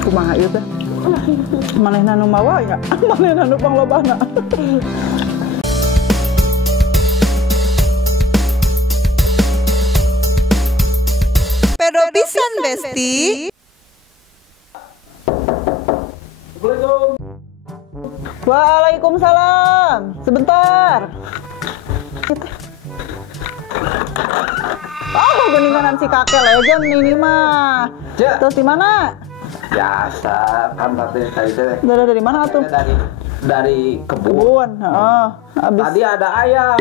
Kumaha ieu teh? Manehna nu mawa nya? Manehna nu panglobana. Pedo pisan Besti. Waalaikumsalam. Sebentar. Oh, geningan si kakek legend ini mah. Ja. Terus di mana? Biasa kan tadi teh. Dari mana tuh? Dari kebun. Kebun. Oh, habis. Tadi ada ayam.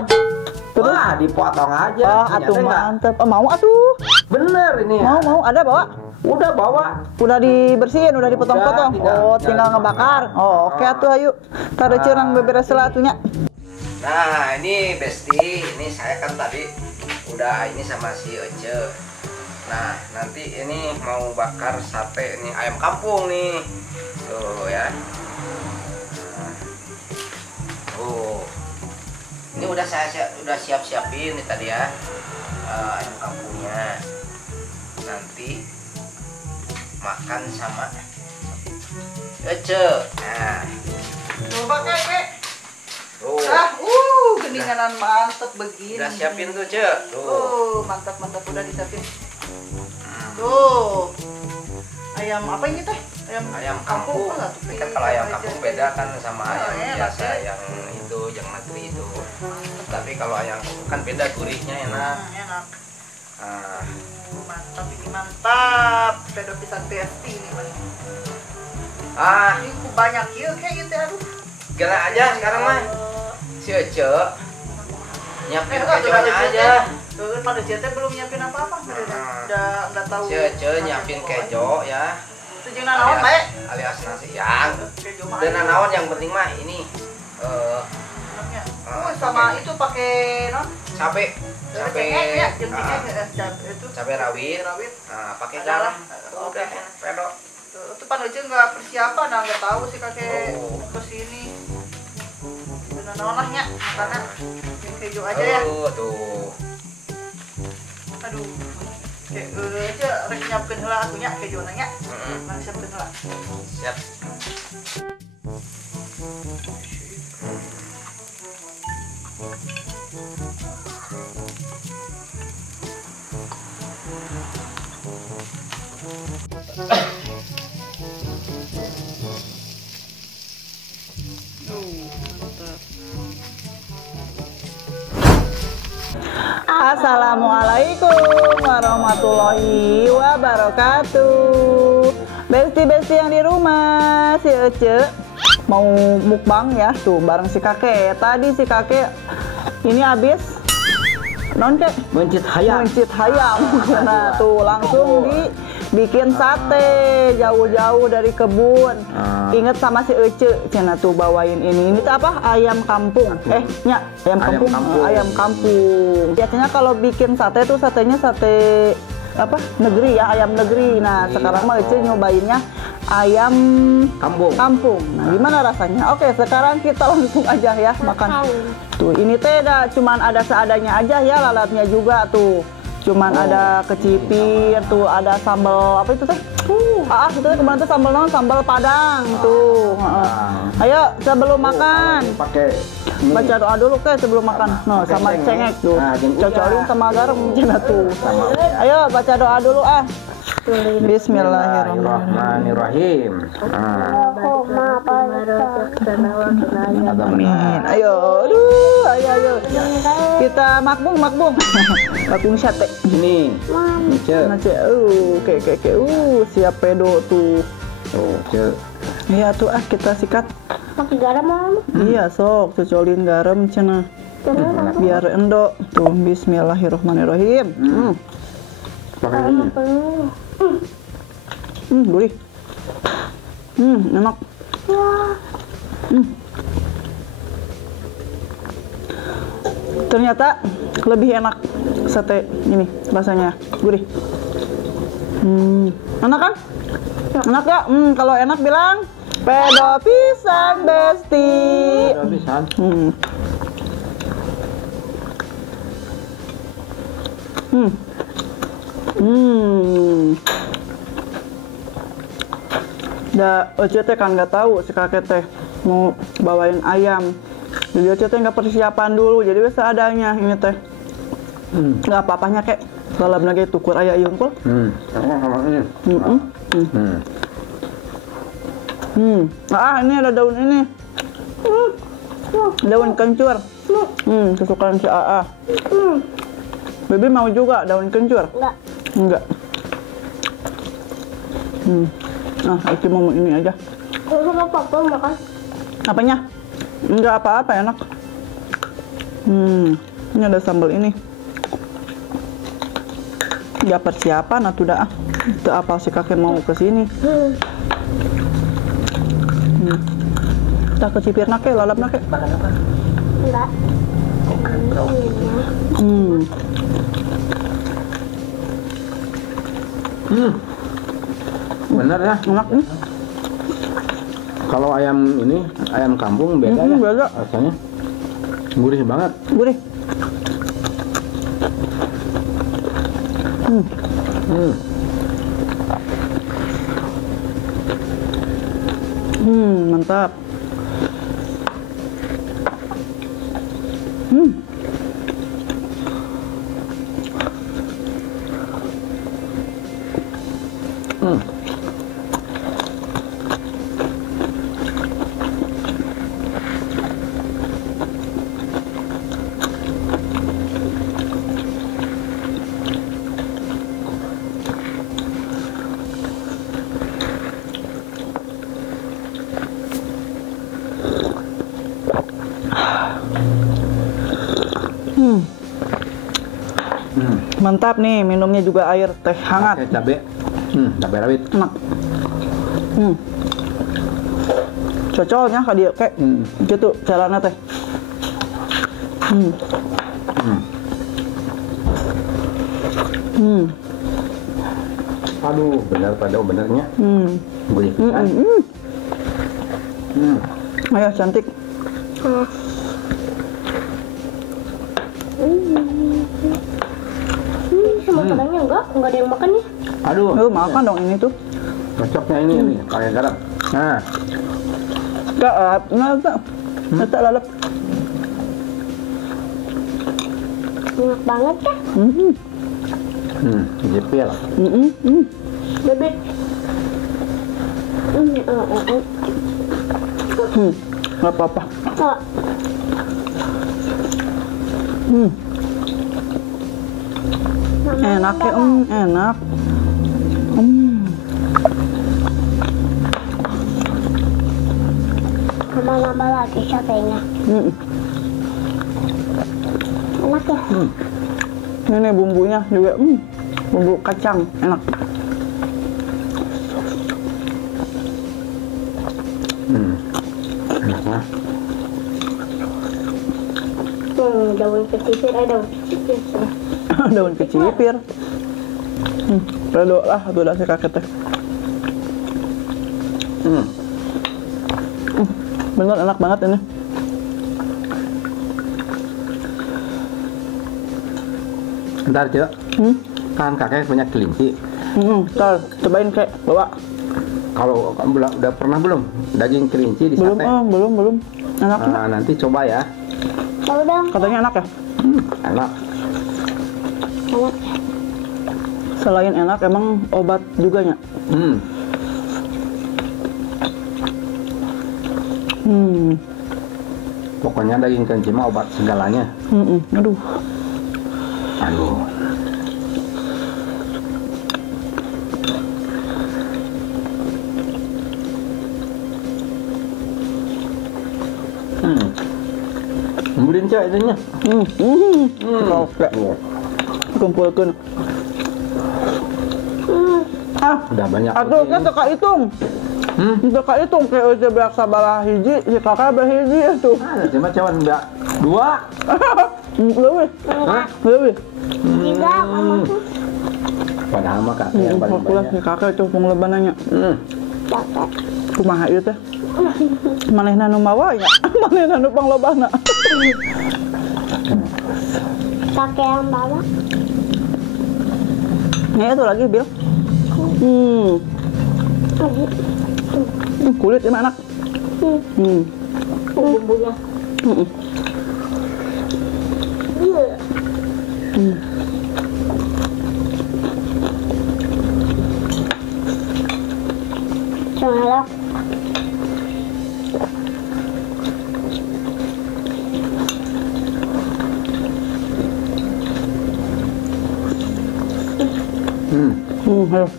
Terus? Wah, dipotong aja. Oh, atuh Ternyata enggak. mantep. Oh, mau atuh. Bener ini ya. Mau ada bawa? Udah bawa. Udah dibersihin, udah dipotong-potong. Udah, Oh, tinggal tinggal ngebakar. Oh, oke atuh ayo. Tara cerang beberes heula atunya. Nah ini Besti, ini saya kan tadi udah ini sama si Ece. Nah nanti ini mau bakar sate ini ayam kampung nih, tuh ya. Nah, tuh, ini udah udah siap-siapin nih tadi ya ayam kampungnya. Nanti makan sama Ece. Nah, Coba kek. tuh. Geninganan mantep begini. Udah siapin tuh, Ce. Tuh. Mantap udah disiapin. Tuh. Ayam apa ini teh? Ayam kampung. Enggak tuh. Ini kan kalau ayam kampung beda kan sama ayam enak, biasa ya. yang itu, yang negeri itu. Tapi kalau ayam kampung kan beda, gurihnya enak. Enak. Nah, Mantap ini mantap. Pedo pisan Besti ini mah. Ini banyak ieu kayak gitu aduh. gerak aja sekarang mah. Si Ece nyiapin Tuh, kecoanya aja. Tuh, pada Jete belum nyiapin apa-apa. Udah tahu. Si Ece nyiapin kejo ya. Itu jeung naon bae? Alias nasi yang. Kejo mah. Dan naon yang penting mah ini Enaknya. Oh, sama itu pakai non? cabe. Cabe. Ya, jeung Ah, itu. cabe rawit. Rawit. Nah, pakai Adalah. garam. Udah, pedo. Itu pan aja nggak persiapan, nggak tahu sih kakek Oh. kesini. Bener nolaknya, karena keju aja ya. Tuh. Aduh, kayak aja rek nyiapkeun heula atunya keju nanya. Nang siapkeun heula. Siap. Assalamualaikum warahmatullahi wabarakatuh. Besti-besti yang di rumah, si Ece mau mukbang ya tuh bareng si kakek. Tadi si kakek ini habis non kek Mencit hayam. mencit hayam. Nah tuh langsung dibikin sate jauh-jauh dari kebun. Ingat sama si Ece, cina tuh bawain ini tuh apa? Ayam kampung. Nya ayam kampung. Ayam kampung. Biasanya kalau bikin sate tuh satenya sate apa? Negeri ya, ayam negeri. Nah, sekarang mah Ece nyobainnya ayam kampung. Nah, gimana rasanya? Oke, sekarang kita langsung aja ya makan. Tuh, ini teh cuman ada seadanya aja ya, lalatnya juga tuh. Cuman ada kecipir, tuh ada sambal apa itu teh? Itu teh kemarin tuh sambal non, sambal Padang tuh. Ayo sebelum makan. Pakai Baca doa dulu ke sebelum makan. No, sama cengek tuh. Cocolin sama garam cenah tuh. Ayo baca doa dulu ah. Bismillahirrahmanirrahim. Amin. Ayo, ayo. Kita makbung. Makbung sate. Ini. Nace, oke. Siap pedo tuh. Iya tuh kita sikat. Pakai garam mau? Iya sok, cocolin garam cenah. Biar endok. Tuh bismillahirrahmanirrahim. Gurih. Enak. Ternyata lebih enak sate ini rasanya gurih. Enak kan? Enak ya? Kalau enak bilang pedo pisan Besti. Pedo pisan. Ece teh kan nggak tahu si kakek teh mau bawain ayam. Jadi Ece teh nggak persiapan dulu, jadi biasa adanya ini teh. Nggak apa-apanya kek. Dalam lagi tukur ayam iungkul. Ini ada daun ini. Daun kencur. Kesukaan si AA. Bibi mau juga daun kencur? Enggak. Iki mau ini aja. Kalau papa makan. Apanya? Enggak apa-apa, enak. Ini ada sambal ini. Enggak persiapan atuh dah. Itu apa si kakek mau ke sini? Kita kecipir nake, lalap nake. Makan apa? Enggak. Bener ya. Enak nih. Kalau ayam ini, ayam kampung beda ya. Beda. Rasanya gurih banget. Gurih. Mantap. Mantap nih, minumnya juga air teh hangat. Pakai cabe. Cabe rawit. Enak. Cocoknya ka dieu kayak gitu caranya teh. Aduh, benar pada benernya. Gurih kan? Ayo cantik. Sama kadangnya enggak ada yang makan nih. Aduh. Makan dong ini tuh. Cocoknya ini nih, pakai garam. Nah, Nggak lalap. Enak banget ya. jepil. Bebek. Nggak apa-apa. Kak. Enak ya, enak. Nambah lagi cabenya. Enak ya. Ini bumbunya juga, bumbu kacang, enak. Enak lah. Daun kecipir, daun kecipir. Daun kecipir. Redo lah, tuh udah si kakek teh. Bener enak banget ini. Ntar Cik, kan kakek punya kelinci. Ntar cobain kek, bawa. Kalau kamu udah pernah belum daging kelinci di Belum, sate? belum. Enak. Nanti coba ya. Tahu dong. Katanya enak ya? Enak. Enak. Selain enak, emang obat juga nya. Pokoknya daging kelinci mah obat segalanya. Aduh. Ngemulin Cak itunya. Oke. Kumpulkan. Udah banyak. Atuh kan teka hitung. Teka hitung kayak udah biasa balah hiji, si kakak berhiji itu. Cuma cawan enggak 2. Lebih. Hah? Lebih. Tidak, mama. Padahal mah kakek yang paling banyak. Si kakak itu penglebanannya. Dapat. Kumaha ieu teh? Manehna nu mawa nya, manehna nu panglobana. Kakek yang bawa. Nih itu lagi Bil. Kulit ini enak. Bumbunya. Enak. Ayo.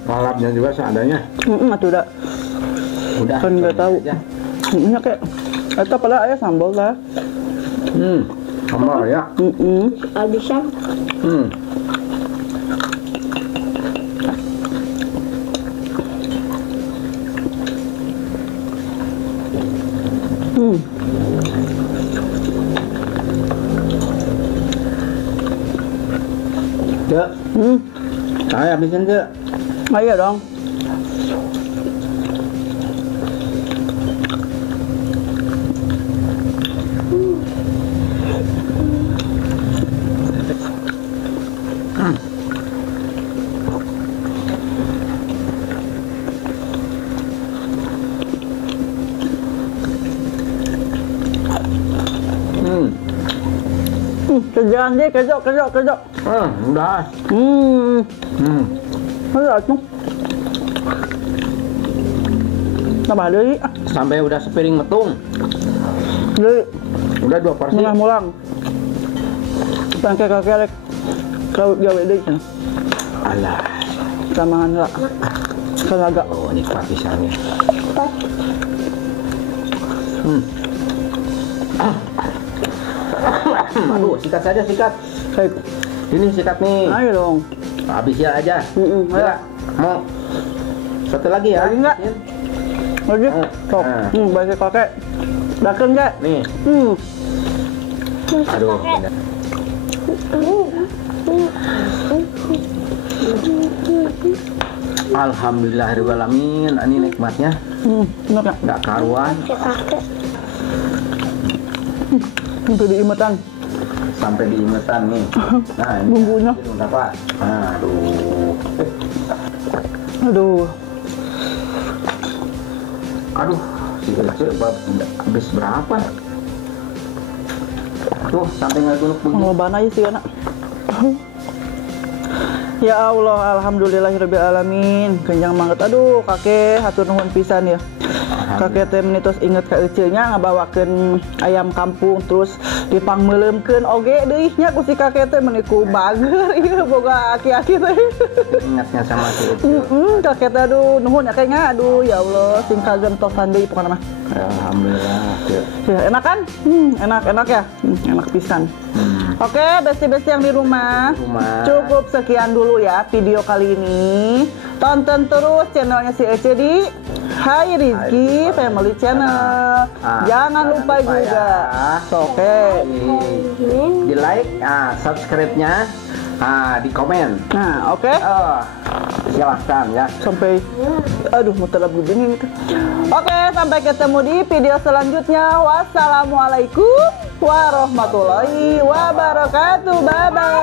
Lalapnya juga seadanya. Atuh udah. Udah. Kan nggak tahu. aja. Ini kayak eta pada aya sambal lah. Sambal ya. Habisan. Cek. Saya habisin cek. Ayo dong. Kerjaan dia kerja. Udah. Udah tuh. Tambah deui. Sampai udah sepiring metung. Deui. Udah 2 porsi. Mulang. Pangke kakek kau gawe deui. Alah. Samahan lah. Kalaga. Oh, nikmat pisannya. Aduh, sikat saja sikat. Baik. Ini sikat nih. Ayo dong. Habisin aja. Ayo. Ya, mau satu lagi ya? Lagi nggak? Lagi. Sok. Baik kakek. Dakeun enggak? Nih. Aduh. Bener. Alhamdulillahirobbilalamin. Ini nikmatnya. Enak ya? Nggak karuan. Itu diimetan. Sampai diingetan nih. Nah, ini Bumbunya. apa? Aduh. Aduh. Aduh, si kecil habis berapa? Tuh, sampai ngegunuk begini. Loban aja sih anak. Ya Allah, alhamdulillahirobbilalamin. Kenyang banget. Aduh, kakek hatur nuhun pisan ya. Kakek teh menitos inget ka ece nya ngabawakeun ayam kampung terus dipangmeuleumkeun oge deui nya ku si kakek teh meniku bager ieu boga aki-aki teh. Ingatnya sama si Ece. Kakek teh aduh nuhun ya kayaknya aduh ya Allah sing kagentosan deui pokona mah. Alhamdulillah. Ya. Ya, enak kan? Enak ya. Enak pisan. Oke, besti-besti yang di rumah. Cukup sekian dulu ya video kali ini. Tonton terus channelnya si Ece di Hai Rizky Family Channel. Jangan lupa juga. Oke. Di like, subscribe-nya, di komen. Nah, oke. Silahkan ya. Sampai aduh muter lagu begini gitu. Oke, sampai ketemu di video selanjutnya. Wassalamualaikum warahmatullahi wabarakatuh. Bye bye.